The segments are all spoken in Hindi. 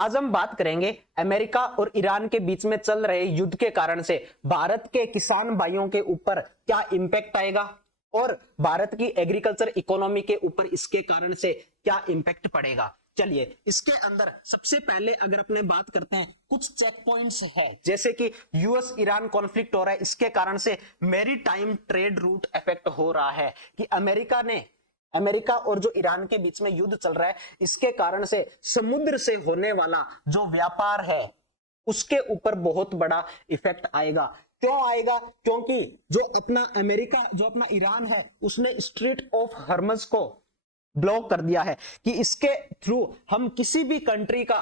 आज हम बात करेंगे अमेरिका और ईरान के बीच में चल रहे युद्ध के कारण से भारत के किसान भाइयों के ऊपर क्या इंपैक्ट आएगा और भारत की एग्रीकल्चर इकोनॉमी के ऊपर इसके कारण से क्या इंपैक्ट पड़ेगा। चलिए इसके अंदर सबसे पहले अगर अपने बात करते हैं, कुछ चेक पॉइंट्स है जैसे कि यूएस ईरान कॉन्फ्लिक्ट हो रहा है, इसके कारण से मैरीटाइम ट्रेड रूट इफेक्ट हो रहा है कि अमेरिका और जो ईरान के बीच में युद्ध चल रहा है, इसके कारण से समुद्र से होने वाला जो व्यापार है उसके ऊपर बहुत बड़ा इफेक्ट आएगा। क्यों आएगा? क्योंकि जो अपना ईरान है उसने स्ट्रेट ऑफ हॉर्मज को ब्लॉक कर दिया है कि इसके थ्रू हम किसी भी कंट्री का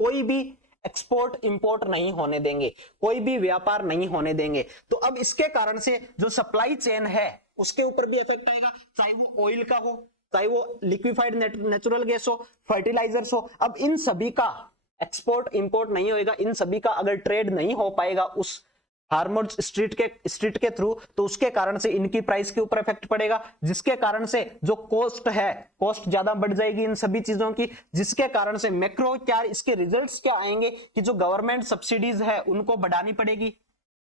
कोई भी एक्सपोर्ट इंपोर्ट नहीं होने देंगे, कोई भी व्यापार नहीं होने देंगे। तो अब इसके कारण से जो सप्लाई चेन है उसके ऊपर भी इफेक्ट आएगा, चाहे वो ऑयल का हो, चाहे वो लिक्विफाइड नेचुरल गैस हो, फर्टिलाइजर्स हो। अब इन सभी का एक्सपोर्ट इंपोर्ट नहीं होएगा, इन सभी का अगर ट्रेड नहीं हो पाएगा उस हार्मोज स्ट्रीट के थ्रू, तो उसके कारण से इनकी प्राइस के ऊपर इफेक्ट पड़ेगा, जिसके कारण से जो कॉस्ट ज्यादा बढ़ जाएगी इन सभी चीजों की, जिसके कारण से मैक्रो क्या इसके रिजल्ट्स क्या आएंगे कि जो गवर्नमेंट सब्सिडीज है उनको बढ़ानी पड़ेगी।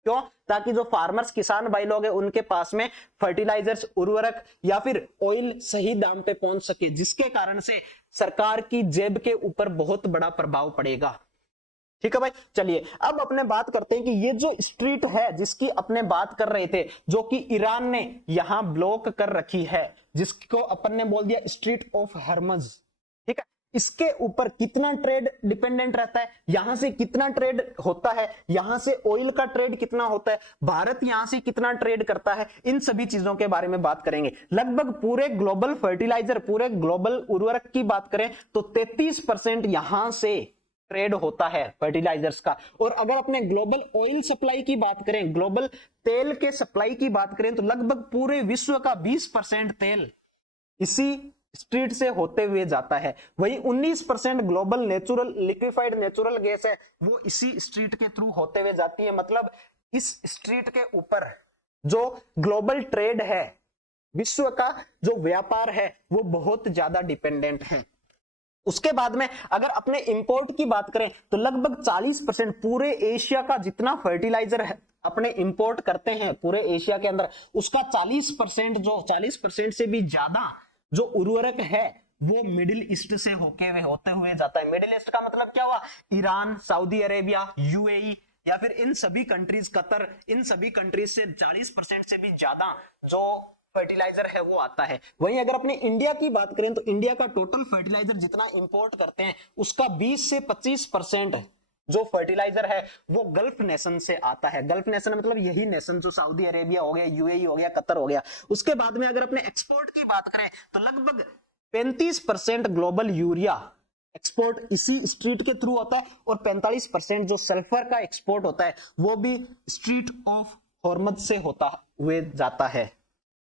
क्यों? ताकि जो फार्मर्स किसान भाई लोग हैं उनके पास में फर्टिलाइजर्स, उर्वरक या फिर ऑयल सही दाम पे पहुंच सके, जिसके कारण से सरकार की जेब के ऊपर बहुत बड़ा प्रभाव पड़ेगा। ठीक है भाई, चलिए अब अपने बात करते हैं कि ये जो स्ट्रीट है जिसकी अपने बात कर रहे थे, जो कि ईरान ने यहां ब्लॉक कर रखी है, जिसको अपन ने बोल दिया स्ट्रीट ऑफ हॉर्मज। ठीक है, इसके ऊपर कितना ट्रेड डिपेंडेंट रहता है, यहां से कितना ट्रेड होता है, यहां से ऑयल का ट्रेड कितना होता है, भारत यहां से कितना ट्रेड करता है, इन सभी चीजों के बारे में बात करेंगे। लगभग पूरे ग्लोबल फर्टिलाइजर, पूरे ग्लोबल उर्वरक की बात करें तो 33% यहां से ट्रेड होता है फर्टिलाइजर्स का। और अगर अपने ग्लोबल ऑयल सप्लाई की बात करें, ग्लोबल तेल के सप्लाई की बात करें, तो लगभग पूरे विश्व का 20% तेल इसी स्ट्रीट से होते हुए जाता है। वही 19% ग्लोबल लिक्विफाइड नेचुरल गैस है, वो इसी स्ट्रीट के थ्रू होते हुए जाती है। मतलब इस स्ट्रीट के ऊपर जो ग्लोबल ट्रेड है, विश्व का जो व्यापार है, वो बहुत ज्यादा डिपेंडेंट है। उसके बाद में अगर अपने इंपोर्ट की बात करें तो लगभग 40% पूरे एशिया का जितना फर्टिलाइजर है अपने इंपोर्ट करते हैं पूरे एशिया के अंदर, उसका 40% से भी ज्यादा जो उर्वरक है वो मिडिल ईस्ट से होते हुए जाता है। मिडिल ईस्ट का मतलब क्या हुआ? ईरान, सऊदी अरेबिया, यूएई या फिर इन सभी कंट्रीज, कतर, इन सभी कंट्रीज से 40% से भी ज्यादा जो फर्टिलाइजर है वो आता है। वहीं अगर अपने इंडिया की बात करें तो इंडिया का टोटल फर्टिलाइजर जितना इंपोर्ट करते हैं उसका 20 से 25% जो फर्टिलाइजर है वो गल्फ नेशन से आता है। गल्फ नेशन मतलब यही नेशन जो सऊदी अरेबिया हो गया, यूएई हो गया, कतर हो गया। उसके बाद में अगर अपने एक्सपोर्ट की बात करें तो लगभग 35% ग्लोबल यूरिया एक्सपोर्ट इसी स्ट्रीट के थ्रू होता है और 45% जो सल्फर का एक्सपोर्ट होता है वो भी स्ट्रीट ऑफ हॉर्मज से होता हुए जाता है।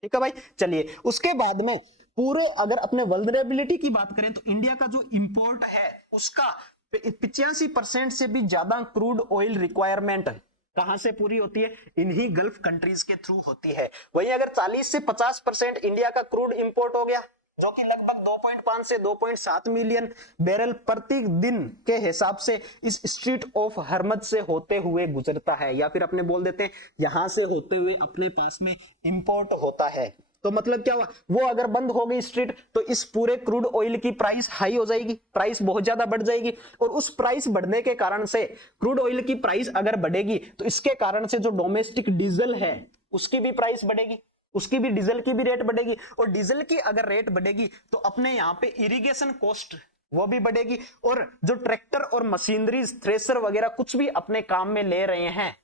ठीक है भाई, चलिए उसके बाद में पूरे अगर अपने वल्नरेबिलिटी की बात करें तो इंडिया का जो इंपोर्ट है उसका 85% से भी ज्यादा क्रूड ऑयल रिक्वायरमेंट कहां से पूरी होती है? इन्हीं गल्फ कंट्रीज के थ्रू होती है। वहीं अगर 40 से 50% इंडिया का क्रूड इंपोर्ट हो गया, जो कि लगभग 2.5 से 2.7 मिलियन बैरल प्रति दिन के हिसाब से इस स्ट्रीट ऑफ हॉर्मज से होते हुए गुजरता है, या फिर अपने बोल देते हैं यहां से होते हुए अपने पास में इंपोर्ट होता है। तो मतलब क्या हुआ? वो अगर बंद हो गई स्ट्रीट तो इस पूरे क्रूड ऑयल की प्राइस हाई हो जाएगी, प्राइस बहुत ज्यादा बढ़ जाएगी। और उस प्राइस बढ़ने के कारण से क्रूड ऑयल की प्राइस अगर बढ़ेगी तो इसके कारण से जो डोमेस्टिक डीजल है उसकी भी प्राइस बढ़ेगी, उसकी भी डीजल की भी रेट बढ़ेगी। और डीजल की अगर रेट बढ़ेगी तो अपने यहाँ पे इरिगेशन कॉस्ट वो भी बढ़ेगी, और जो ट्रैक्टर और मशीनरी, थ्रेसर वगैरह कुछ भी अपने काम में ले रहे हैं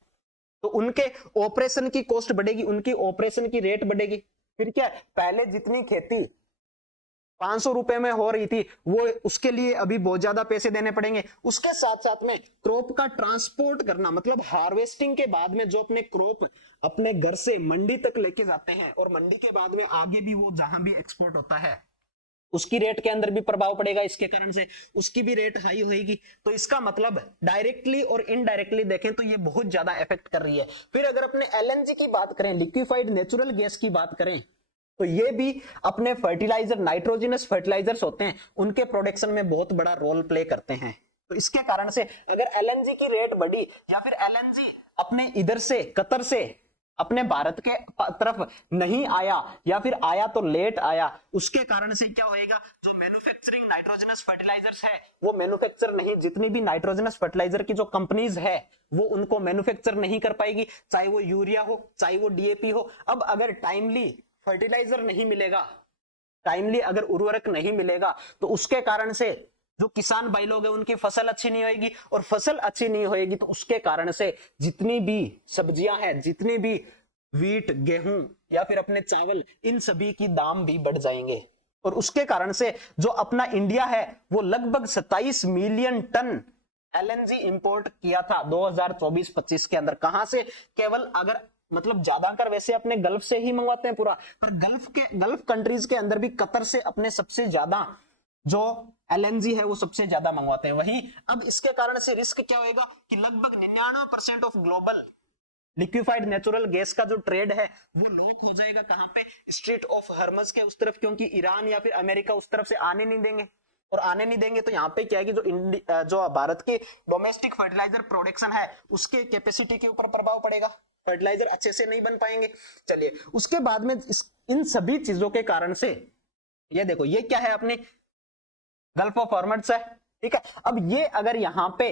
तो उनके ऑपरेशन की कॉस्ट बढ़ेगी, उनकी ऑपरेशन की रेट बढ़ेगी। फिर क्या, पहले जितनी खेती 500 रुपए में हो रही थी वो उसके लिए अभी बहुत ज्यादा पैसे देने पड़ेंगे। उसके साथ साथ में क्रॉप का ट्रांसपोर्ट करना, मतलब हार्वेस्टिंग के बाद में जो अपने क्रॉप अपने घर से मंडी तक लेके जाते हैं और मंडी के बाद में आगे भी वो जहां भी एक्सपोर्ट होता है उसकी रेट के अंदर भी प्रभाव पड़ेगा। इसके कारण से उसकी भी रेट हाई होगी। तो इसका मतलब डायरेक्टली और इनडायरेक्टली देखें तो ये बहुत ज्यादा इफेक्ट कर रही है। फिर अगर अपने एलएनजी की बात करें, लिक्विफाइड नेचुरल गैस की बात करें, तो ये भी अपने फर्टिलाइजर, नाइट्रोजनस फर्टिलाइजर्स होते हैं, उनके प्रोडक्शन में बहुत बड़ा रोल प्ले करते हैं। तो इसके कारण से अगर एलएनजी की रेट बढ़ी या फिर एलएनजी अपने इधर से कतर से अपने भारत के तरफ नहीं आया या फिर आया तो लेट आया, उसके कारण से क्या होएगा, जो मैन्युफैक्चरिंग नाइट्रोजनस फर्टिलाइजर्स है वो मैन्युफैक्चर नहीं, जितनी भी नाइट्रोजनस फर्टिलाइजर की जो कंपनीज है वो उनको मैन्युफैक्चर नहीं कर पाएगी, चाहे वो यूरिया हो चाहे वो डीएपी हो। अब अगर टाइमली फर्टिलाइजर नहीं मिलेगा, टाइमली अगर उर्वरक नहीं मिलेगा, तो उसके कारण से जो किसान भाई लोग हैं उनकी फसल अच्छी नहीं होगी, और फसल अच्छी नहीं होगी तो उसके कारण से जितनी भी सब्जियां हैं, जितनी भी वीट गेहूं या फिर अपने चावल, इन सभी की दाम भी बढ़ जाएंगे। और उसके कारण से जो अपना इंडिया है वो लगभग 27 मिलियन टन एलएनजी इंपोर्ट किया था 2024-25 के अंदर। कहां से? केवल अगर मतलब ज्यादातर वैसे अपने गल्फ से ही मंगवाते हैं पूरा, पर गल्फ कंट्रीज के अंदर भी कतर से अपने सबसे ज्यादा जो एलएनजी है वो सबसे ज्यादा मंगवाते हैं। वही अब इसके कारण से रिस्क क्या होएगा कि लगभग 99% of global liquefied natural gas का जो ट्रेड है वो लॉक हो जाएगा। कहां पे? स्ट्रेट ऑफ हॉर्मज के उस तरफ, क्योंकि ईरान या फिर अमेरिका उस तरफ से आने नहीं देंगे, और आने नहीं देंगे तो यहाँ पे क्या है कि जो भारत के डोमेस्टिक फर्टिलाइजर प्रोडक्शन है उसके कैपेसिटी के ऊपर प्रभाव पड़ेगा, फर्टिलाइजर अच्छे से नहीं बन पाएंगे। चलिए उसके बाद में इन सभी चीजों के कारण से ये देखो, ये क्या है, अपने गल्फ ऑफ हॉर्मज है, ठीक है। अब ये अगर यहाँ पे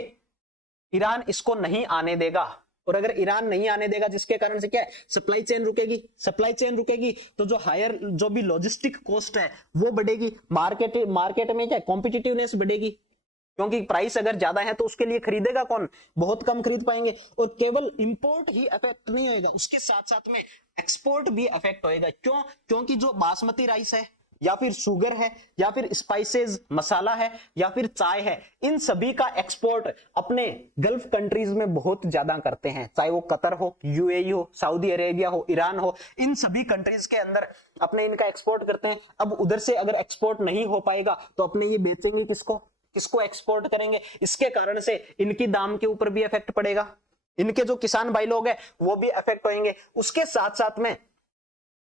ईरान इसको नहीं आने देगा, और अगर ईरान नहीं आने देगा जिसके कारण से क्या है, सप्लाई चेन रुकेगी, सप्लाई चेन रुकेगी तो जो हायर जो भी लॉजिस्टिक कॉस्ट है वो बढ़ेगी, मार्केट में क्या कॉम्पिटिटिवनेस बढ़ेगी, क्योंकि प्राइस अगर ज्यादा है तो उसके लिए खरीदेगा कौन, बहुत कम खरीद पाएंगे। और केवल इंपोर्ट ही अफेक्ट नहीं होएगा, उसके साथ साथ में एक्सपोर्ट भी अफेक्ट होएगा। क्यों? क्योंकि जो बासमती राइस है या फिर शुगर है या फिर स्पाइसेस मसाला है या फिर चाय है, इन सभी का एक्सपोर्ट अपने गल्फ कंट्रीज में बहुत ज्यादा करते हैं, चाहे वो कतर हो, यूएई हो, सऊदी अरेबिया हो, ईरान हो, इन सभी कंट्रीज के अंदर अपने इनका एक्सपोर्ट करते हैं। अब उधर से अगर एक्सपोर्ट नहीं हो पाएगा तो अपने ये बेचेंगे किसको, किसको एक्सपोर्ट करेंगे, इसके कारण से इनकी दाम के ऊपर भी इफेक्ट पड़ेगा, इनके जो किसान भाई लोग हैं वो भी इफेक्ट होंगे। उसके साथ साथ में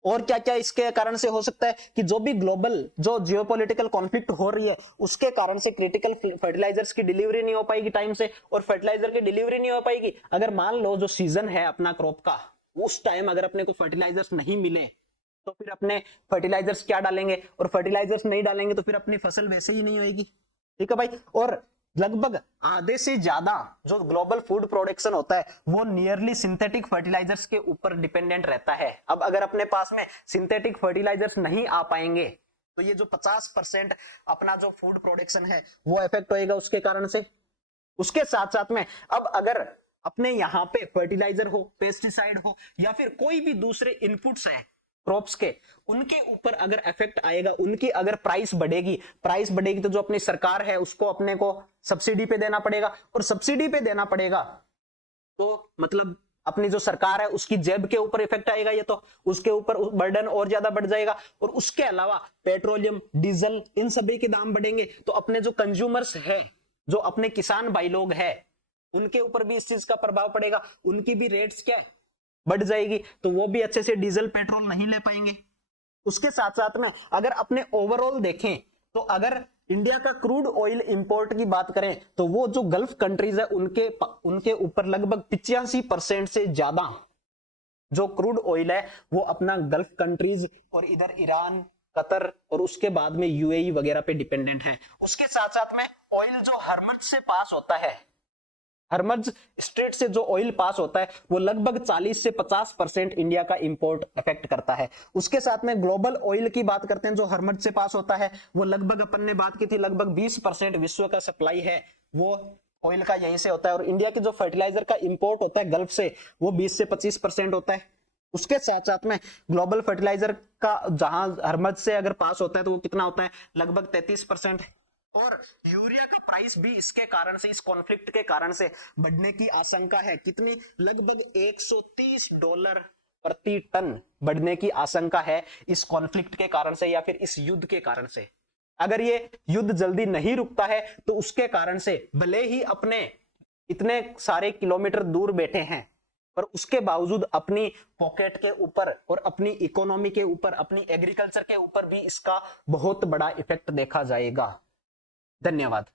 और क्या क्या इसके कारण से हो सकता है कि जो भी ग्लोबल जो जियोपॉलिटिकल कॉन्फ्लिक्ट हो रही है उसके कारण से क्रिटिकल फर्टिलाइजर्स की डिलीवरी नहीं हो पाएगी टाइम से, और फर्टिलाइजर की डिलीवरी नहीं हो पाएगी। अगर मान लो जो सीजन है अपना क्रॉप का, उस टाइम अगर अपने को फर्टिलाइजर्स नहीं मिले तो फिर अपने फर्टिलाइजर्स क्या डालेंगे, और फर्टिलाइजर्स नहीं डालेंगे तो फिर अपनी फसल वैसे ही नहीं होगी, ठीक है भाई। और लगभग आधे से ज्यादा जो ग्लोबल फूड प्रोडक्शन होता है वो नियरली सिंथेटिक फर्टिलाइजर्स के ऊपर डिपेंडेंट रहता है। अब अगर अपने पास में सिंथेटिक फर्टिलाइजर्स नहीं आ पाएंगे तो ये जो 50% अपना जो फूड प्रोडक्शन है वो इफेक्ट होएगा उसके कारण से। उसके साथ साथ में अब अगर अपने यहाँ पे फर्टिलाइजर हो, पेस्टिसाइड हो या फिर कोई भी दूसरे इनपुट्स है क्रॉप्स के, उनके ऊपर अगर इफेक्ट आएगा, उनकी अगर प्राइस बढ़ेगी तो जो अपनी सरकार है उसको अपने को सब्सिडी पे देना पड़ेगा, और सब्सिडी पे देना पड़ेगा तो मतलब अपनी जो सरकार है उसकी जेब के ऊपर इफेक्ट आएगा, ये तो उसके ऊपर बर्डन और ज्यादा बढ़ जाएगा। और उसके अलावा पेट्रोलियम, डीजल, इन सभी के दाम बढ़ेंगे तो अपने जो कंज्यूमर्स है, जो अपने किसान भाई लोग हैं, उनके ऊपर भी इस चीज का प्रभाव पड़ेगा, उनकी भी रेट्स क्या है बढ़ जाएगी, तो वो भी अच्छे से डीजल पेट्रोल नहीं ले पाएंगे। उसके साथ साथ में अगर अपने ओवरऑल देखें तो अगर इंडिया का क्रूड ऑयल इंपोर्ट की बात करें तो वो जो गल्फ कंट्रीज है उनके ऊपर लगभग 85% से ज्यादा जो क्रूड ऑयल है वो अपना गल्फ कंट्रीज और इधर ईरान, कतर और उसके बाद में यूएई वगैरह पे डिपेंडेंट है। उसके साथ साथ में ऑयल जो हरमज से पास होता है, हरमज स्ट्रेट से जो ऑयल पास होता है वो लगभग 40 से 50% इंडिया का इंपोर्ट अफेक्ट करता है। उसके साथ में ग्लोबल ऑयल की बात करते हैं, जो हरमज से पास होता है वो लगभग अपन ने बात की थी लगभग 20% विश्व का सप्लाई है वो ऑयल का यहीं से होता है। और इंडिया के जो फर्टिलाइजर का इंपोर्ट होता है गल्फ से वो 20 से 25% होता है। उसके साथ साथ में ग्लोबल फर्टिलाइजर का जहां हरमज से अगर पास होता है तो वो कितना होता है, लगभग 33%। और यूरिया का प्राइस भी इसके कारण से, इस कॉन्फ्लिक्ट के कारण से बढ़ने की आशंका है। कितनी? लगभग $130 प्रति टन बढ़ने की आशंका है इस कॉन्फ्लिक्ट के कारण से या फिर इस युद्ध के कारण से। अगर ये युद्ध जल्दी नहीं रुकता है तो उसके कारण से भले ही अपने इतने सारे किलोमीटर दूर बैठे हैं पर उसके बावजूद अपनी पॉकेट के ऊपर और अपनी इकोनॉमी के ऊपर, अपनी एग्रीकल्चर के ऊपर भी इसका बहुत बड़ा इफेक्ट देखा जाएगा। धन्यवाद।